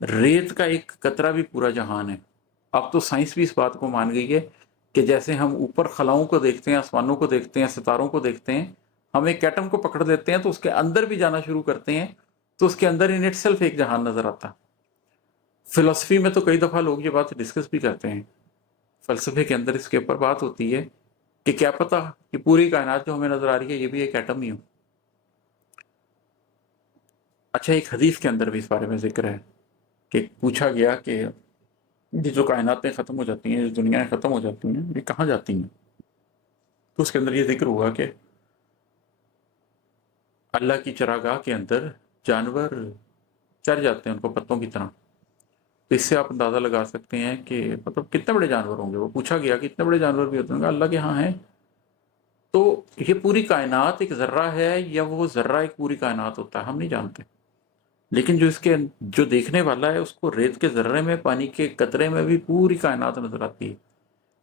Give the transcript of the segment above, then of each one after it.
ریت کا ایک قطرہ بھی پورا جہان ہے۔ اب تو سائنس بھی اس بات کو مان گئی ہے کہ جیسے ہم اوپر خلاؤں کو دیکھتے ہیں، آسمانوں کو دیکھتے ہیں، ستاروں کو دیکھتے ہیں، ہم ایک ایٹم کو پکڑ لیتے ہیں تو اس کے اندر بھی جانا شروع کرتے ہیں تو اس کے اندر ان اٹ سیلف ایک جہان نظر آتا ہے۔ فلسفی میں تو کئی دفعہ لوگ یہ بات ڈسکس بھی کرتے ہیں، فلسفے کے اندر اس کے اوپر بات ہوتی ہے کہ کیا پتہ کہ پوری کائنات جو ہمیں نظر آ رہی ہے یہ بھی ایک ایٹم ہی ہو۔ اچھا، ایک حدیث کے اندر بھی اس بارے میں ذکر ہے کہ پوچھا گیا کہ یہ جو کائناتیں ختم ہو جاتی ہیں، جو دنیایں ختم ہو جاتی ہیں، یہ کہاں جاتی ہیں؟ تو اس کے اندر یہ ذکر ہوا کہ اللہ کی چراگاہ کے اندر جانور چر جاتے ہیں ان کو پتوں کی طرح۔ تو اس سے آپ اندازہ لگا سکتے ہیں کہ مطلب کتنے بڑے جانور ہوں گے۔ وہ پوچھا گیا کہ اتنے بڑے جانور بھی ہوتے ہیں؟ اللہ کے ہاں ہیں۔ تو یہ پوری کائنات ایک ذرہ ہے یا وہ ذرہ ایک پوری کائنات ہوتا ہے ہم نہیں جانتے، لیکن جو دیکھنے والا ہے اس کو ریت کے ذرے میں، پانی کے قطرے میں بھی پوری کائنات نظر آتی ہے۔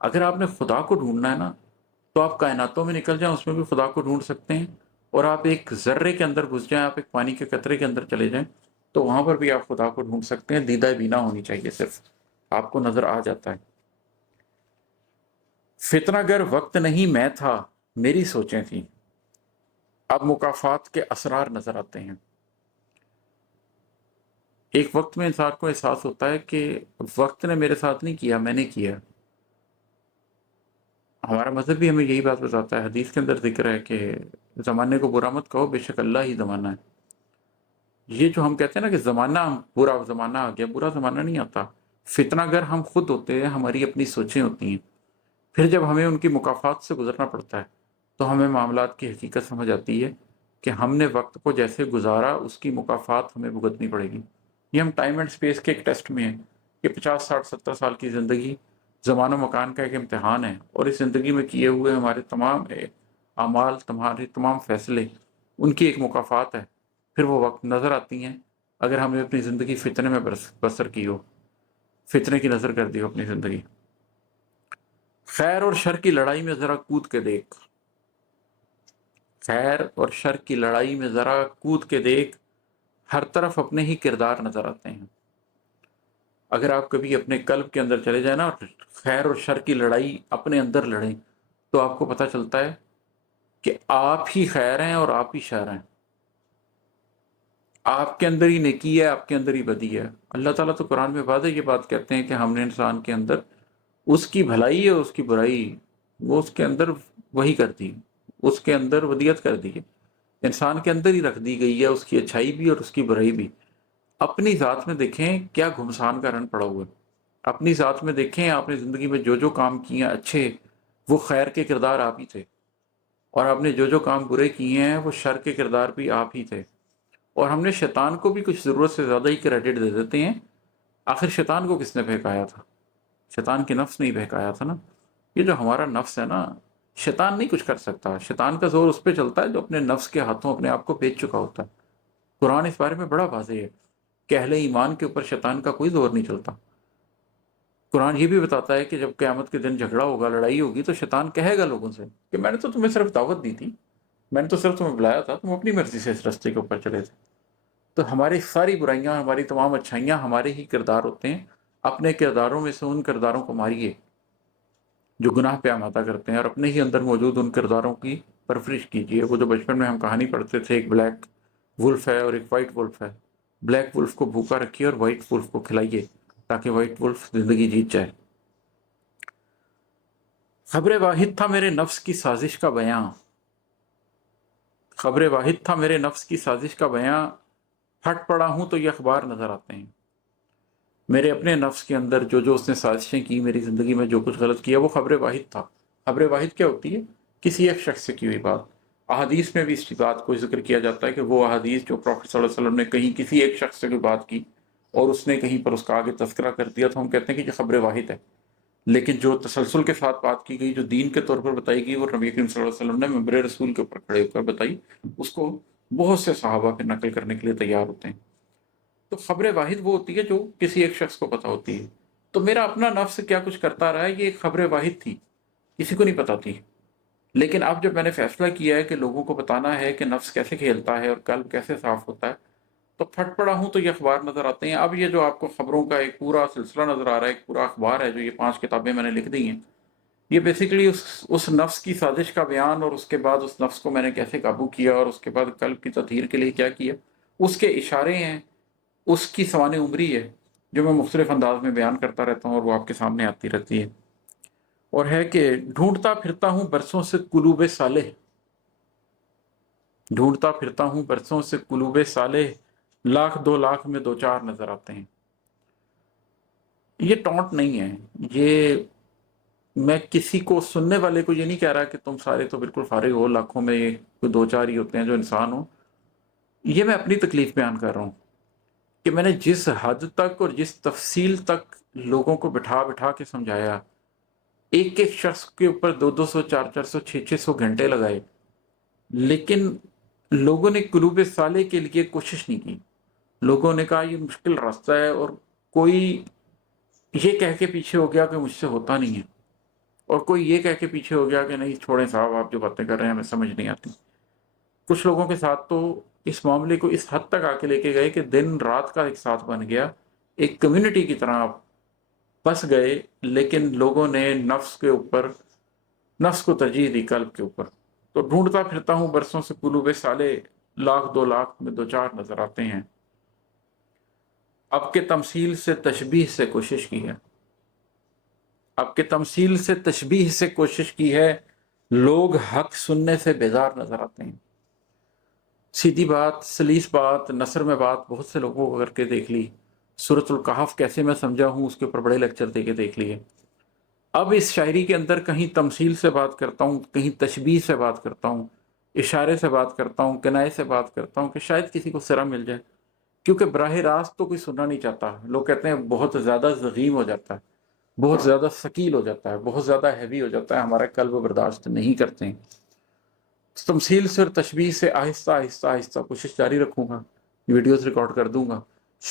اگر آپ نے خدا کو ڈھونڈنا ہے نا تو آپ کائناتوں میں نکل جائیں، اس میں بھی خدا کو ڈھونڈ سکتے ہیں، اور آپ ایک ذرے کے اندر گھس جائیں، آپ ایک پانی کے قطرے کے اندر چلے جائیں تو وہاں پر بھی آپ خدا کو ڈھونڈ سکتے ہیں۔ دیدہ بینا ہونی چاہیے، صرف آپ کو نظر آ جاتا ہے۔ فتنہ گر وقت نہیں میں تھا، میری سوچیں تھیں، اب مکافات کے اسرار نظر آتے ہیں۔ ایک وقت میں انسان کو احساس ہوتا ہے کہ وقت نے میرے ساتھ نہیں کیا، میں نے کیا۔ ہمارا مذہب بھی ہمیں یہی بات بتاتا ہے، حدیث کے اندر ذکر ہے کہ زمانے کو برا مت کہو، بے شک اللہ ہی زمانہ ہے۔ یہ جو ہم کہتے ہیں نا کہ زمانہ برا زمانہ آ گیا، برا زمانہ نہیں آتا۔ فتنہ گر ہم خود ہوتے ہیں، ہماری اپنی سوچیں ہوتی ہیں۔ پھر جب ہمیں ان کی مکافات سے گزرنا پڑتا ہے تو ہمیں معاملات کی حقیقت سمجھ آتی ہے کہ ہم نے وقت کو جیسے گزارا اس کی مکافات ہمیں بھگتنی پڑے گی۔ یہ ہم ٹائم اینڈ سپیس کے ایک ٹیسٹ میں ہیں کہ 50 60 70 سال کی زندگی زمان و مکان کا ایک امتحان ہے، اور اس زندگی میں کیے ہوئے ہمارے تمام اعمال، تمہارے تمام فیصلے، ان کی ایک مکافات ہے۔ پھر وہ وقت نظر آتی ہیں اگر ہم نے اپنی زندگی فتنے میں بسر کی ہو، فتنے کی نظر کر دی ہو اپنی زندگی۔ خیر اور شر کی لڑائی میں ذرا کود کے دیکھ، خیر اور شر کی لڑائی میں ذرا کود کے دیکھ، ہر طرف اپنے ہی کردار نظر آتے ہیں۔ اگر آپ کبھی اپنے قلب کے اندر چلے جائیں نا اور خیر اور شر کی لڑائی اپنے اندر لڑیں تو آپ کو پتہ چلتا ہے کہ آپ ہی خیر ہیں اور آپ ہی شر ہیں، آپ کے اندر ہی نیکی ہے، آپ کے اندر ہی بدی ہے۔ اللہ تعالیٰ تو قرآن میں واضح یہ بات کہتے ہیں کہ ہم نے انسان کے اندر اس کی بھلائی اور اس کی برائی، وہ اس کے اندر وہی کر دی، اس کے اندر ودیت کر دی ہے، انسان کے اندر ہی رکھ دی گئی ہے، اس کی اچھائی بھی اور اس کی برائی بھی۔ اپنی ذات میں دیکھیں کیا گھمسان کا رن پڑا ہوا ہے، اپنی ذات میں دیکھیں آپ نے زندگی میں جو جو کام کیے ہیں اچھے، وہ خیر کے کردار آپ ہی تھے، اور آپ نے جو جو کام برے کیے ہیں وہ شر کے کردار بھی آپ ہی تھے۔ اور ہم نے شیطان کو بھی کچھ ضرورت سے زیادہ ہی کریڈٹ دے دیتے ہیں۔ آخر شیطان کو کس نے بہکایا تھا؟ شیطان کے نفس نے ہی بہکایا تھا نا۔ یہ جو ہمارا نفس ہے نا، شیطان نہیں کچھ کر سکتا، شیطان کا زور اس پہ چلتا ہے جو اپنے نفس کے ہاتھوں اپنے آپ کو بیچ چکا ہوتا ہے۔ قرآن اس بارے میں بڑا واضح ہے کہ اہل ایمان کے اوپر شیطان کا کوئی زور نہیں چلتا۔ قرآن یہ بھی بتاتا ہے کہ جب قیامت کے دن جھگڑا ہوگا، لڑائی ہوگی، تو شیطان کہے گا لوگوں سے کہ میں نے تو تمہیں صرف دعوت دی تھی، میں نے تو صرف تمہیں بلایا تھا، تم اپنی مرضی سے اس رستے کے اوپر چلے تھے۔ تو ہماری ساری برائیاں، ہماری تمام اچھائیاں ہمارے ہی کردار ہوتے ہیں۔ اپنے کرداروں میں سے ان کرداروں کو ماریے جو گناہ پہ آمادہ کرتے ہیں، اور اپنے ہی اندر موجود ان کرداروں کی پرورش کیجیے۔ وہ جو بچپن میں ہم کہانی پڑھتے تھے، ایک بلیک ولف ہے اور ایک وائٹ ولف ہے، بلیک ولف کو بھوکا رکھیے اور وائٹ ولف کو کھلائیے تاکہ وائٹ ولف زندگی جیت جائے۔ خبر واحد تھا میرے نفس کی سازش کا بیاں، خبر واحد تھا میرے نفس کی سازش کا بیاں، ہٹ پڑا ہوں تو یہ اخبار نظر آتے ہیں۔ میرے اپنے نفس کے اندر جو جو اس نے سازشیں کی، میری زندگی میں جو کچھ غلط کیا، وہ خبر واحد تھا۔ خبر واحد کیا ہوتی ہے؟ کسی ایک شخص سے کی ہوئی بات۔ احادیث میں بھی اس کی بات کو ذکر کیا جاتا ہے کہ وہ احادیث جو پروفیٹ صلی اللہ علیہ وسلم نے کہیں کسی ایک شخص سے کوئی بات کی اور اس نے کہیں پر اس کا آگے تذکرہ کر دیا، تو ہم کہتے ہیں کہ یہ خبر واحد ہے۔ لیکن جو تسلسل کے ساتھ بات کی گئی، جو دین کے طور پر بتائی گئی، وہ نبی کریم صلی اللہ علیہ وسلم نے منبر رسول کے اوپر کھڑے ہو کر بتائی، اس کو بہت سے صحابہ پھر نقل کرنے کے لیے تیار ہوتے ہیں۔ تو خبر واحد وہ ہوتی ہے جو کسی ایک شخص کو پتہ ہوتی ہے۔ تو میرا اپنا نفس کیا کچھ کرتا رہا ہے، یہ ایک خبر واحد تھی، کسی کو نہیں پتہ تھی۔ لیکن اب جب میں نے فیصلہ کیا ہے کہ لوگوں کو بتانا ہے کہ نفس کیسے کھیلتا ہے اور قلب کیسے صاف ہوتا ہے، تو پھٹ پڑا ہوں تو یہ اخبار نظر آتے ہیں۔ اب یہ جو آپ کو خبروں کا ایک پورا سلسلہ نظر آ رہا ہے، ایک پورا اخبار ہے جو یہ 5 کتابیں میں نے لکھ دی ہیں، یہ بیسیکلی اس نفس کی سازش کا بیان، اور اس کے بعد اس نفس کو میں نے کیسے قابو کیا، اور اس کے بعد قلب کی تطہیر کے لیے کیا کیا، اس کے اشارے ہیں، اس کی سوانح عمری ہے جو میں مختلف انداز میں بیان کرتا رہتا ہوں، اور وہ آپ کے سامنے آتی رہتی ہے۔ اور ہے کہ ڈھونڈتا پھرتا ہوں برسوں سے قلوب صالح، ڈھونڈتا پھرتا ہوں برسوں سے قلوب صالح، لاکھ دو لاکھ میں دو چار نظر آتے ہیں۔ یہ ٹونٹ نہیں ہے، یہ میں کسی کو، سننے والے کو یہ نہیں کہہ رہا کہ تم سارے تو بالکل فارغ ہو، لاکھوں میں کوئی دو چار ہی ہوتے ہیں جو انسان ہو۔ یہ میں اپنی تکلیف بیان کر رہا ہوں کہ میں نے جس حد تک اور جس تفصیل تک لوگوں کو بٹھا بٹھا کے سمجھایا، ایک ایک شخص کے اوپر 200 400 600 گھنٹے لگائے، لیکن لوگوں نے قلوب صالح کے لیے کوشش نہیں کی۔ لوگوں نے کہا یہ مشکل راستہ ہے، اور کوئی یہ کہہ کے پیچھے ہو گیا کہ مجھ سے ہوتا نہیں ہے، اور کوئی یہ کہہ کے پیچھے ہو گیا کہ نہیں چھوڑیں صاحب، آپ جو باتیں کر رہے ہیں ہمیں سمجھ نہیں آتی۔ کچھ لوگوں کے ساتھ تو اس معاملے کو اس حد تک آ کے لے کے گئے کہ دن رات کا ایک ساتھ بن گیا، ایک کمیونٹی کی طرح آپ بس گئے، لیکن لوگوں نے نفس کے اوپر، نفس کو ترجیح دی قلب کے اوپر۔ تو ڈھونڈتا پھرتا ہوں برسوں سے قلوب صالح، لاکھ دو لاکھ میں دو چار نظر آتے ہیں۔ اب کے تمثیل سے تشبیہ سے کوشش کی ہے، اب کے تمثیل سے تشبیہ سے کوشش کی ہے، لوگ حق سننے سے بیزار نظر آتے ہیں۔ سیدھی بات، سلیس بات، نثر میں بات بہت سے لوگوں کو کر کے دیکھ لی، سورۃ الکہف کیسے میں سمجھا ہوں اس کے اوپر بڑے لیکچر دے کے دیکھ لیے۔ اب اس شاعری کے اندر کہیں تمثیل سے بات کرتا ہوں، کہیں تشبیہ سے بات کرتا ہوں، اشارے سے بات کرتا ہوں، کنایے سے بات کرتا ہوں کہ شاید کسی کو سرا مل جائے، کیونکہ براہ راست تو کوئی سننا نہیں چاہتا۔ لوگ کہتے ہیں بہت زیادہ ضخیم ہو جاتا ہے، بہت زیادہ ثقیل ہو جاتا ہے، بہت زیادہ ہیوی ہو جاتا ہے، ہمارا قلب برداشت نہیں کرتے ہیں۔ تمثیل سے اور تشبیہ سے آہستہ آہستہ آہستہ کوشش جاری رکھوں گا، ویڈیوز ریکارڈ کر دوں گا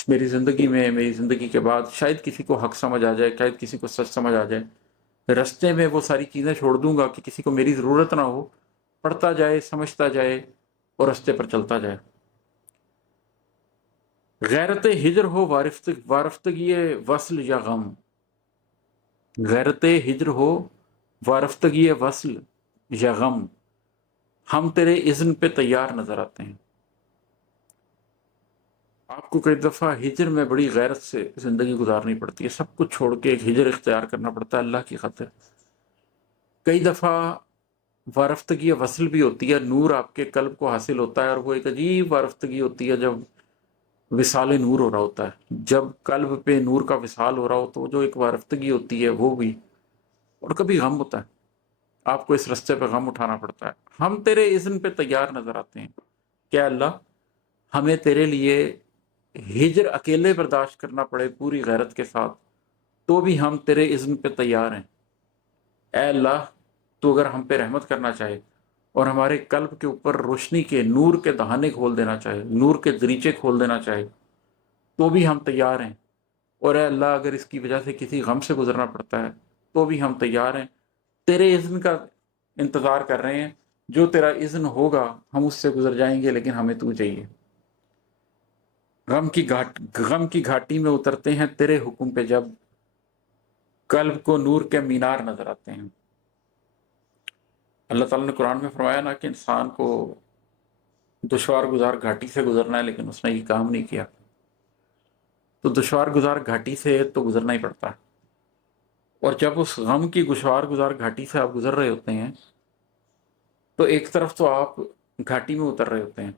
میری زندگی میں، میری زندگی کے بعد شاید کسی کو حق سمجھ آ جائے، شاید کسی کو سچ سمجھ آ جائے۔ رستے میں وہ ساری چیزیں چھوڑ دوں گا کہ کسی کو میری ضرورت نہ ہو، پڑھتا جائے، سمجھتا جائے اور رستے پر چلتا جائے۔ غیرت ہجر ہو وارفتگی وصل یا غم، غیرت ہجر ہو وارفتگی وصل یا غم، ہم تیرے اذن پہ تیار نظر آتے ہیں۔ آپ کو کئی دفعہ ہجر میں بڑی غیرت سے زندگی گزارنی پڑتی ہے، سب کچھ چھوڑ کے ایک ہجر اختیار کرنا پڑتا ہے اللہ کی خاطر۔ کئی دفعہ وارفتگی وصل بھی ہوتی ہے، نور آپ کے قلب کو حاصل ہوتا ہے، اور وہ ایک عجیب وارفتگی ہوتی ہے جب وصال نور ہو رہا ہوتا ہے، جب قلب پہ نور کا وصال ہو رہا ہو، تو جو ایک وارفتگی ہوتی ہے وہ بھی، اور کبھی غم ہوتا ہے، آپ کو اس رستے پہ غم اٹھانا پڑتا ہے۔ ہم تیرے اذن پہ تیار نظر آتے ہیں، کیا اللہ ہمیں تیرے لیے ہجر اکیلے برداشت کرنا پڑے پوری غیرت کے ساتھ، تو بھی ہم تیرے اذن پہ تیار ہیں۔ اے اللہ تو اگر ہم پہ رحمت کرنا چاہے اور ہمارے قلب کے اوپر روشنی کے، نور کے دہانے کھول دینا چاہے، نور کے دریچے کھول دینا چاہے، تو بھی ہم تیار ہیں۔ اور اے اللہ اگر اس کی وجہ سے کسی غم سے گزرنا پڑتا ہے تو بھی ہم تیار ہیں، تیرے اذن کا انتظار کر رہے ہیں، جو تیرا اذن ہوگا ہم اس سے گزر جائیں گے، لیکن ہمیں تو چاہیے۔ غم کی گھاٹی میں اترتے ہیں تیرے حکم پہ جب، قلب کو نور کے مینار نظر آتے ہیں۔ اللہ تعالیٰ نے قرآن میں فرمایا نا کہ انسان کو دشوار گزار گھاٹی سے گزرنا ہے، لیکن اس نے یہ کام نہیں کیا، تو دشوار گزار گھاٹی سے تو گزرنا ہی پڑتا ہے۔ اور جب اس غم کی دشوار گزار گھاٹی سے آپ گزر رہے ہوتے ہیں تو ایک طرف تو آپ گھاٹی میں اتر رہے ہوتے ہیں،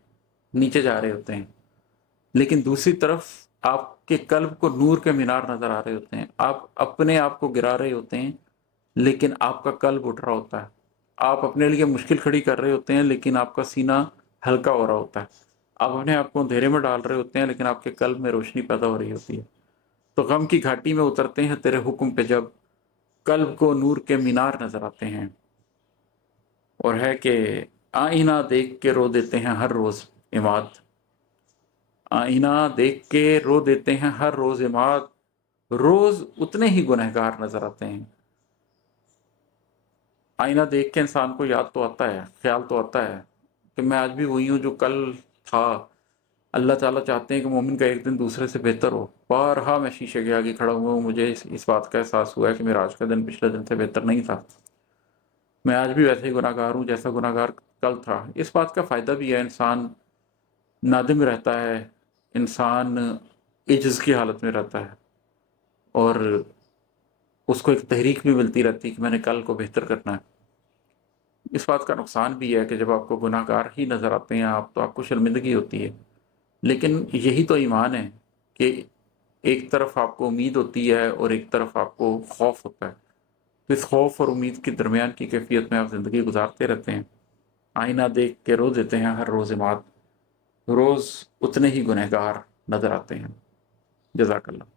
نیچے جا رہے ہوتے ہیں، لیکن دوسری طرف آپ کے قلب کو نور کے مینار نظر آ رہے ہوتے ہیں، آپ اپنے آپ کو گرا رہے ہوتے ہیں لیکن آپ کا قلب اٹھ رہا ہوتا ہے، آپ اپنے لیے مشکل کھڑی کر رہے ہوتے ہیں لیکن آپ کا سینہ ہلکا ہو رہا ہوتا ہے، آپ اپنے آپ کو اندھیرے میں ڈال رہے ہوتے ہیں لیکن آپ کے قلب میں روشنی پیدا ہو رہی ہوتی ہے۔ تو غم کی گھاٹی میں اترتے ہیں تیرے حکم پہ جب، قلب کو نور کے مینار نظر آتے ہیں۔ اور ہے کہ آئینہ دیکھ کے رو دیتے ہیں ہر روز عماد، آئینہ دیکھ کے رو دیتے ہیں ہر روز عماد، روز اتنے ہی گنہگار نظر آتے ہیں۔ آئینہ دیکھ کے انسان کو یاد تو آتا ہے، خیال تو آتا ہے کہ میں آج بھی وہی ہوں جو کل تھا، اللہ تعالیٰ چاہتے ہیں کہ مومن کا ایک دن دوسرے سے بہتر ہو. بارہا میں شیشے کے آگے کھڑا ہوا ہوں، مجھے اس بات کا احساس ہوا ہے کہ میرا آج کا دن پچھلے دن سے بہتر نہیں تھا. میں آج بھی ویسے ہی گناہ گار ہوں جیسا گناہ گار کل تھا. اس بات کا فائدہ بھی ہے، انسان نادم رہتا ہے، انسان عجز کی حالت میں رہتا ہے، اور اس کو ایک تحریک بھی ملتی رہتی ہے کہ میں نے کل کو بہتر کرنا ہے. اس بات کا نقصان بھی ہے کہ جب آپ کو گناہ گار ہی نظر آتے ہیں آپ، تو آپ کو شرمندگی ہوتی ہے. لیکن یہی تو ایمان ہے کہ ایک طرف آپ کو امید ہوتی ہے اور ایک طرف آپ کو خوف ہوتا ہے. تو اس خوف اور امید کے درمیان کی کیفیت میں آپ زندگی گزارتے رہتے ہیں. آئینہ دیکھ کے رو دیتے ہیں ہر روز روز اتنے ہی گنہگار نظر آتے ہیں. جزاک اللہ.